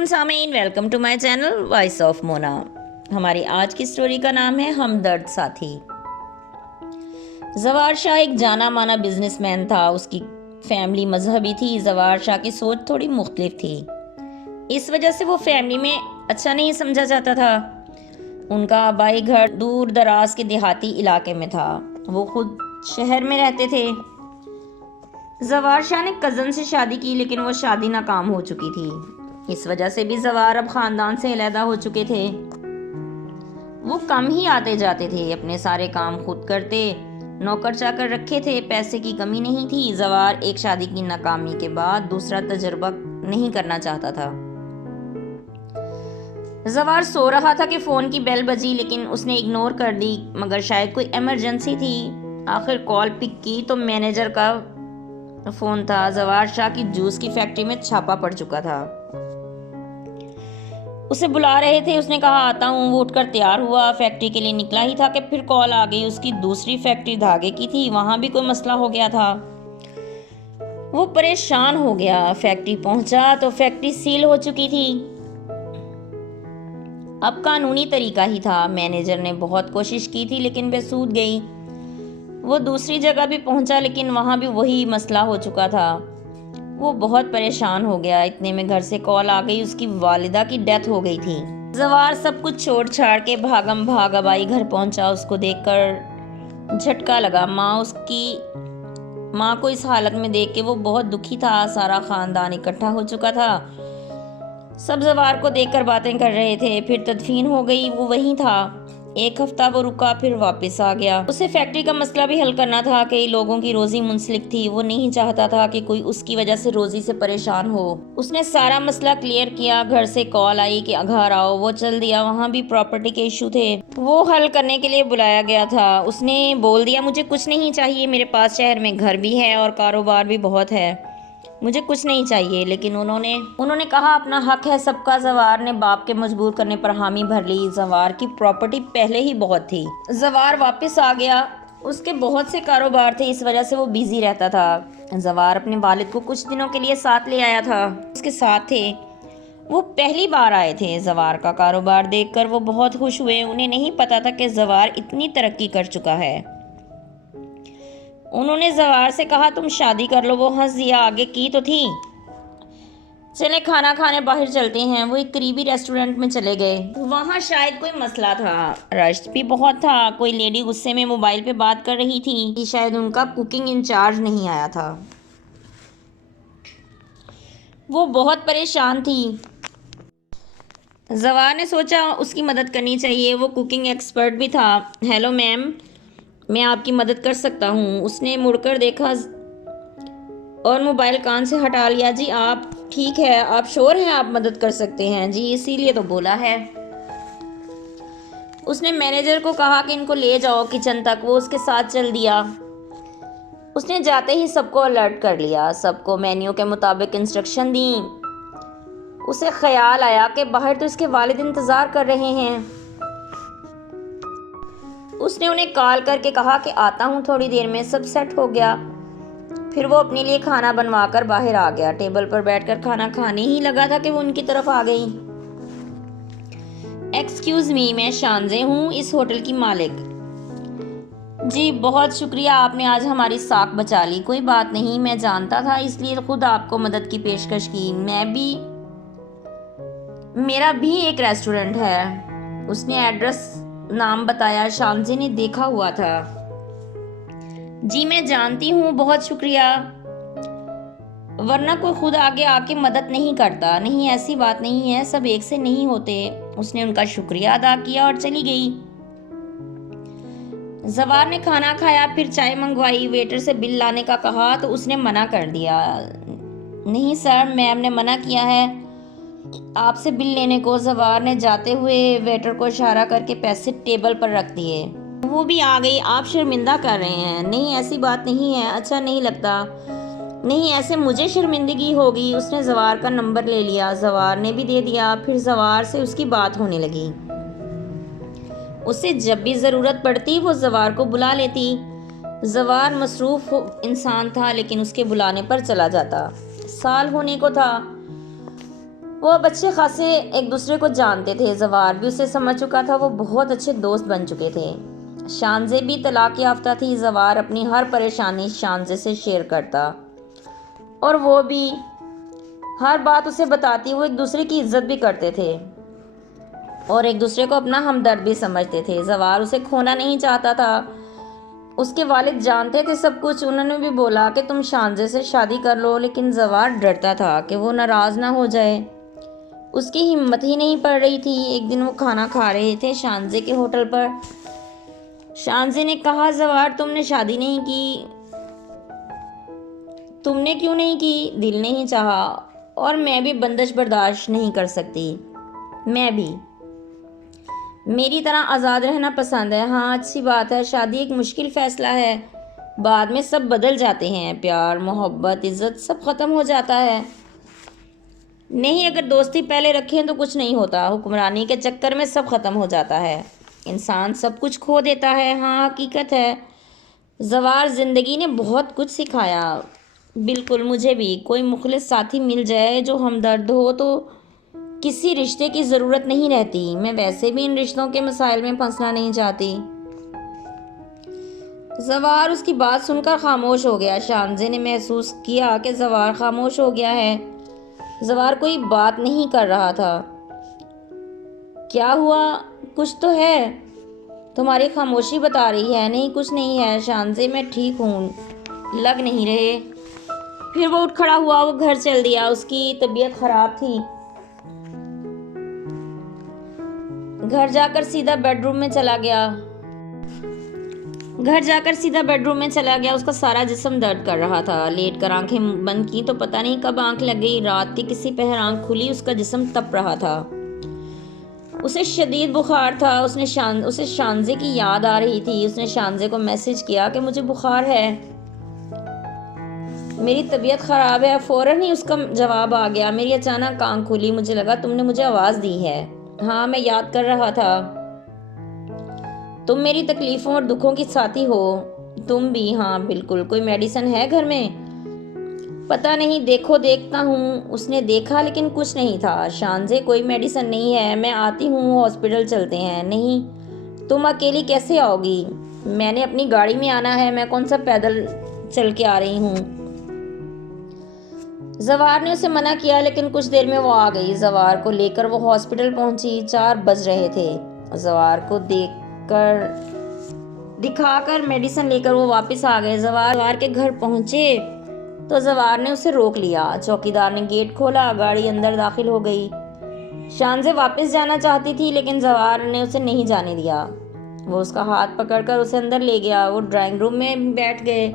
علیکم سامعین، welcome to my channel voice of Mona. ہماری آج کی سٹوری کا نام ہے ہمدرد ساتھی۔ زوار شاہ ایک جانا مانا بزنس مین تھا۔ اس کی فیملی مذہبی تھی۔ زوار شاہ کی سوچ تھوڑی مختلف تھی، اس وجہ سے وہ فیملی میں اچھا نہیں سمجھا جاتا تھا۔ ان کا آبائی گھر دور دراز کے دیہاتی علاقے میں تھا، وہ خود شہر میں رہتے تھے۔ زوار شاہ نے کزن سے شادی کی، لیکن وہ شادی ناکام ہو چکی تھی۔ اس وجہ سے بھی زوار اب خاندان سے علیحدہ ہو چکے تھے۔ وہ کم ہی آتے جاتے تھے، اپنے سارے کام خود کرتے، نوکر چاکر رکھے تھے، پیسے کی کمی نہیں تھی۔ زوار ایک شادی کی ناکامی کے بعد دوسرا تجربہ نہیں کرنا چاہتا تھا۔ زوار سو رہا تھا کہ فون کی بیل بجی، لیکن اس نے اگنور کر دی، مگر شاید کوئی ایمرجنسی تھی۔ آخر کال پک کی تو مینیجر کا فون تھا۔ زوار شاہ کی جوس کی فیکٹری میں چھاپا پڑ چکا تھا، اسے بلا رہے تھے۔ اس نے کہا آتا ہوں۔ وہ اٹھ کر تیار ہوا، فیکٹری کے لیے نکلا ہی تھا کہ پھر کال آ گئی۔ اس کی دوسری فیکٹری دھاگے کی تھی، وہاں بھی کوئی مسئلہ ہو گیا تھا۔ وہ پریشان ہو گیا۔ فیکٹری پہنچا تو فیکٹری سیل ہو چکی تھی۔ اب قانونی طریقہ ہی تھا۔ مینیجر نے بہت کوشش کی تھی لیکن بے سود گئی۔ وہ دوسری جگہ بھی پہنچا لیکن وہاں بھی وہی مسئلہ ہو چکا تھا۔ وہ بہت پریشان ہو گیا۔ اتنے میں گھر سے کال آ گئی، اس کی والدہ کی ڈیتھ ہو گئی تھی۔ زوار سب کچھ چھوڑ چھاڑ کے بھاگم بھاگ آبائی گھر پہنچا۔ اس کو دیکھ کر جھٹکا لگا۔ ماں کو اس حالت میں دیکھ کے وہ بہت دکھی تھا۔ سارا خاندان اکٹھا ہو چکا تھا، سب زوار کو دیکھ کر باتیں کر رہے تھے۔ پھر تدفین ہو گئی، وہ وہیں تھا۔ ایک ہفتہ وہ رکا، پھر واپس آ گیا۔ اسے فیکٹری کا مسئلہ بھی حل کرنا تھا۔ کئی لوگوں کی روزی منسلک تھی، وہ نہیں چاہتا تھا کہ کوئی اس کی وجہ سے روزی سے پریشان ہو۔ اس نے سارا مسئلہ کلیئر کیا۔ گھر سے کال آئی کہ گھر آؤ، وہ چل دیا۔ وہاں بھی پراپرٹی کے ایشو تھے، وہ حل کرنے کے لیے بلایا گیا تھا۔ اس نے بول دیا مجھے کچھ نہیں چاہیے، میرے پاس شہر میں گھر بھی ہے اور کاروبار بھی بہت ہے، مجھے کچھ نہیں چاہیے۔ لیکن انہوں نے کہا اپنا حق ہے سب کا۔ زوار نے باپ کے مجبور کرنے پر حامی بھر لی۔ زوار کی پراپرٹی پہلے ہی بہت تھی۔ زوار واپس آ گیا۔ اس کے بہت سے کاروبار تھے، اس وجہ سے وہ بیزی رہتا تھا۔ زوار اپنے والد کو کچھ دنوں کے لیے ساتھ لے آیا تھا، اس کے ساتھ تھے۔ وہ پہلی بار آئے تھے۔ زوار کا کاروبار دیکھ کر وہ بہت خوش ہوئے۔ انہیں نہیں پتا تھا کہ زوار اتنی ترقی کر چکا ہے۔ انہوں نے زوار سے کہا تم شادی کر لو۔ وہ ہنس دیا، آگے کی تو تھی، چلے کھانا کھانے باہر چلتے ہیں۔ وہ ایک قریبی ریسٹورنٹ میں چلے گئے۔ وہاں شاید کوئی مسئلہ تھا، رش بھی بہت تھا۔ کوئی لیڈی غصے میں موبائل پہ بات کر رہی تھی کہ شاید ان کا کوکنگ انچارج نہیں آیا تھا۔ وہ بہت پریشان تھی۔ زوار نے سوچا اس کی مدد کرنی چاہیے، وہ کوکنگ ایکسپرٹ بھی تھا۔ ہیلو میم، میں آپ کی مدد کر سکتا ہوں۔ اس نے مڑ کر دیکھا اور موبائل کان سے ہٹا لیا۔ جی آپ ٹھیک ہے، آپ شور ہیں آپ مدد کر سکتے ہیں؟ جی اسی لیے تو بولا ہے۔ اس نے مینیجر کو کہا کہ ان کو لے جاؤ کچن تک، وہ اس کے ساتھ چل دیا۔ اس نے جاتے ہی سب کو الرٹ کر لیا، سب کو مینیو کے مطابق انسٹرکشن دیں۔ اسے خیال آیا کہ باہر تو اس کے والد انتظار کر رہے ہیں۔ اس نے انہیں کال کر کے کہا کہ آتا ہوں تھوڑی دیر میں۔ سب سیٹ ہو گیا، پھر وہ اپنے لیے کھانا بنوا کر باہر آ گیا۔ ٹیبل پر بیٹھ کر کھانا کھانے ہی لگا تھا کہ وہ ان کی طرف آ گئی۔ ایکسکیوز می، میں شانزے ہوں، اس ہوٹل کی مالک۔ جی بہت شکریہ، آپ نے آج ہماری ساکھ بچا لی۔ کوئی بات نہیں، میں جانتا تھا اس لیے خود آپ کو مدد کی پیشکش کی۔ میرا بھی ایک ریسٹورنٹ ہے۔ اس نے ایڈریس نام بتایا، شانزے نے دیکھا ہوا تھا۔ جی میں جانتی ہوں، بہت شکریہ، ورنہ کوئی خود آگے آ کے مدد نہیں کرتا۔ نہیں ایسی بات نہیں ہے، سب ایک سے نہیں ہوتے۔ اس نے ان کا شکریہ ادا کیا اور چلی گئی۔ زوار نے کھانا کھایا، پھر چائے منگوائی۔ ویٹر سے بل لانے کا کہا تو اس نے منع کر دیا۔ نہیں سر، میم نے منع کیا ہے آپ سے بل لینے کو۔ زوار نے جاتے ہوئے ویٹر کو اشارہ کر کے پیسے ٹیبل پر رکھ دیے۔ وہ بھی آ گئی۔ آپ شرمندہ کر رہے ہیں؟ نہیں ایسی بات نہیں ہے، اچھا نہیں لگتا۔ نہیں ایسے مجھے شرمندگی ہوگی۔ اس نے زوار کا نمبر لے لیا، زوار نے بھی دے دیا۔ پھر زوار سے اس کی بات ہونے لگی۔ اسے جب بھی ضرورت پڑتی وہ زوار کو بلا لیتی۔ زوار مصروف انسان تھا لیکن اس کے بلانے پر چلا جاتا۔ سال ہونے کو تھا۔ وہ اب اچھے خاصے ایک دوسرے کو جانتے تھے، زوار بھی اسے سمجھ چکا تھا، وہ بہت اچھے دوست بن چکے تھے۔ شانزے بھی طلاق یافتہ تھی، زوار اپنی ہر پریشانی شانزے سے شیئر کرتا اور وہ بھی ہر بات اسے بتاتی۔ وہ ایک دوسرے کی عزت بھی کرتے تھے اور ایک دوسرے کو اپنا ہمدرد بھی سمجھتے تھے۔ زوار اسے کھونا نہیں چاہتا تھا، اس کے والد جانتے تھے سب کچھ، انہوں نے بھی بولا کہ تم شانزے سے شادی کر لو، لیکن زوار ڈرتا تھا کہ وہ ناراض نہ ہو جائے، اس کی ہمت ہی نہیں پڑ رہی تھی۔ ایک دن وہ کھانا کھا رہے تھے شانزے کے ہوٹل پر۔ شانزے نے کہا، زوار تم نے شادی نہیں کی، تم نے کیوں نہیں کی؟ دل نہیں چاہا، اور میں بھی بندش برداشت نہیں کر سکتی، میں بھی میری طرح آزاد رہنا پسند ہے۔ ہاں اچھی بات ہے، شادی ایک مشکل فیصلہ ہے، بعد میں سب بدل جاتے ہیں، پیار محبت عزت سب ختم ہو جاتا ہے۔ نہیں، اگر دوستی پہلے رکھیں تو کچھ نہیں ہوتا، حکمرانی کے چکر میں سب ختم ہو جاتا ہے، انسان سب کچھ کھو دیتا ہے۔ ہاں حقیقت ہے زوار، زندگی نے بہت کچھ سکھایا۔ بالکل، مجھے بھی کوئی مخلص ساتھی مل جائے جو ہمدرد ہو تو کسی رشتے کی ضرورت نہیں رہتی۔ میں ویسے بھی ان رشتوں کے مسائل میں پھنسنا نہیں چاہتی۔ زوار اس کی بات سن کر خاموش ہو گیا۔ شانزے نے محسوس کیا کہ زوار خاموش ہو گیا ہے۔ زوار کوئی بات نہیں کر رہا تھا۔ کیا ہوا؟ کچھ تو ہے، تمہاری خاموشی بتا رہی ہے۔ نہیں کچھ نہیں ہے شانزے، میں ٹھیک ہوں، لگ نہیں رہے۔ پھر وہ اٹھ کھڑا ہوا، وہ گھر چل دیا، اس کی طبیعت خراب تھی۔ گھر جا کر سیدھا بیڈ روم میں چلا گیا۔ اس کا سارا جسم درد کر رہا تھا۔ لیٹ کر آنکھیں بند کی تو پتہ نہیں کب آنکھ لگ گئی، رات کی کسی پہر آنکھ کھلی، اس کا جسم تپ رہا تھا، اسے شدید بخار تھا۔ اسے شانزے کی یاد آ رہی تھی۔ اس نے شانزے کو میسج کیا کہ مجھے بخار ہے، میری طبیعت خراب ہے۔ فوراً ہی اس کا جواب آ گیا، میری اچانک آنکھ کھلی، مجھے لگا تم نے مجھے آواز دی ہے۔ ہاں میں یاد کر رہا تھا، تم میری تکلیفوں اور دکھوں کی ساتھی ہو۔ تم بھی؟ ہاں بالکل۔ کوئی میڈیسن ہے گھر میں؟ پتہ نہیں، دیکھتا ہوں۔ اس نے دیکھا لیکن کچھ نہیں تھا۔ شانزے کوئی میڈیسن نہیں ہے، میں آتی ہوں، ہاسپٹل چلتے ہیں۔ نہیں، تم اکیلی کیسے آؤ گی؟ میں نے اپنی گاڑی میں آنا ہے، میں کون سا پیدل چل کے آ رہی ہوں۔ زوار نے اسے منع کیا لیکن کچھ دیر میں وہ آ گئی۔ زوار کو لے کر وہ ہاسپٹل پہنچی۔ 4 بج رہے تھے۔ زوار کو دکھا کر میڈیسن لے کر وہ واپس آ گئے۔ زوار کے گھر پہنچے تو زوار نے اسے روک لیا۔ چوکیدار نے گیٹ کھولا، گاڑی اندر داخل ہو گئی۔ شانزے واپس جانا چاہتی تھی لیکن زوار نے اسے نہیں جانے دیا۔ وہ اس کا ہاتھ پکڑ کر اسے اندر لے گیا۔ وہ ڈرائنگ روم میں بیٹھ گئے۔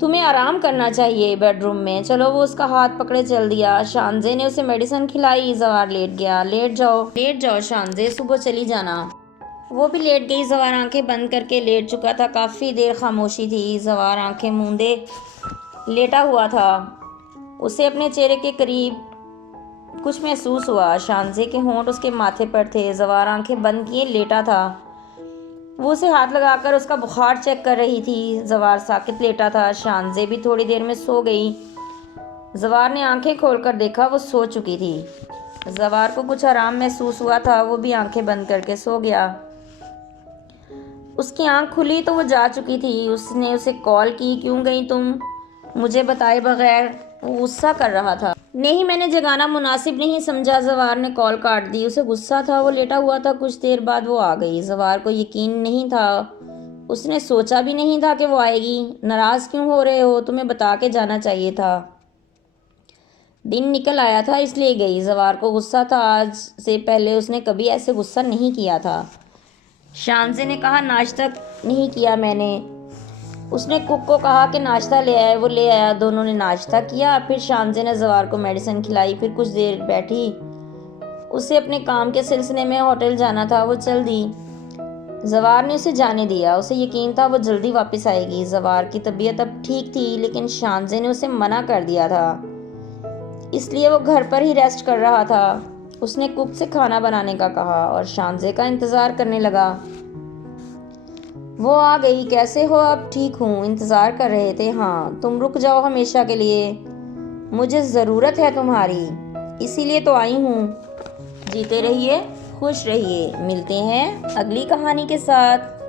تمہیں آرام کرنا چاہیے بیڈ روم میں چلو۔ وہ اس کا ہاتھ پکڑے چل دیا۔ شانزے نے اسے میڈیسن کھلائی۔ زوار لیٹ گیا۔ لیٹ جاؤ شانزے، صبح چلی جانا۔ وہ بھی لیٹ گئی۔ زوار آنکھیں بند کر کے لیٹ چکا تھا۔ کافی دیر خاموشی تھی۔ زوار آنکھیں موندے لیٹا ہوا تھا۔ اسے اپنے چہرے کے قریب کچھ محسوس ہوا۔ شانزے کے ہونٹ اس کے ماتھے پر تھے۔ زوار آنکھیں بند کیے لیٹا تھا۔ وہ اسے ہاتھ لگا کر اس کا بخار چیک کر رہی تھی۔ زوار ساکت لیٹا تھا۔ شانزے بھی تھوڑی دیر میں سو گئی۔ زوار نے آنکھیں کھول کر دیکھا، وہ سو چکی تھی۔ زوار کو کچھ آرام محسوس ہوا تھا، وہ بھی آنکھیں بند کر کے سو گیا۔ اس کی آنکھ کھلی تو وہ جا چکی تھی۔ اس نے اسے کال کی، کیوں گئی تم مجھے بتائے بغیر؟ وہ غصہ کر رہا تھا۔ نہیں، میں نے جگانا مناسب نہیں سمجھا۔ زوار نے کال کاٹ دی۔ اسے غصہ تھا، وہ لیٹا ہوا تھا۔ کچھ دیر بعد وہ آ گئی۔ زوار کو یقین نہیں تھا، اس نے سوچا بھی نہیں تھا کہ وہ آئے گی۔ ناراض کیوں ہو رہے ہو؟ تمہیں بتا کے جانا چاہیے تھا، دن نکل آیا تھا اس لیے گئی۔ زوار کو غصہ تھا، آج سے پہلے اس نے کبھی ایسے غصہ نہیں کیا تھا۔ شانزے نے کہا، ناشتہ نہیں کیا میں نے۔ اس نے کک کو کہا کہ ناشتہ لے آئے، وہ لے آیا۔ دونوں نے ناشتہ کیا۔ پھر شانزے نے زوار کو میڈیسن کھلائی۔ پھر کچھ دیر بیٹھی، اسے اپنے کام کے سلسلے میں ہوٹل جانا تھا، وہ چل دی۔ زوار نے اسے جانے دیا، اسے یقین تھا وہ جلدی واپس آئے گی۔ زوار کی طبیعت اب ٹھیک تھی لیکن شانزے نے اسے منع کر دیا تھا، اس لیے وہ گھر پر ہی ریسٹ کر رہا تھا۔ اس نے کک سے کھانا بنانے کا کہا اور شانزے کا انتظار کرنے لگا۔ وہ آ گئی۔ کیسے ہو؟ اب ٹھیک ہوں، انتظار کر رہے تھے۔ ہاں، تم رک جاؤ ہمیشہ کے لیے، مجھے ضرورت ہے تمہاری۔ اسی لیے تو آئی ہوں۔ جیتے رہیے، خوش رہیے، ملتے ہیں اگلی کہانی کے ساتھ۔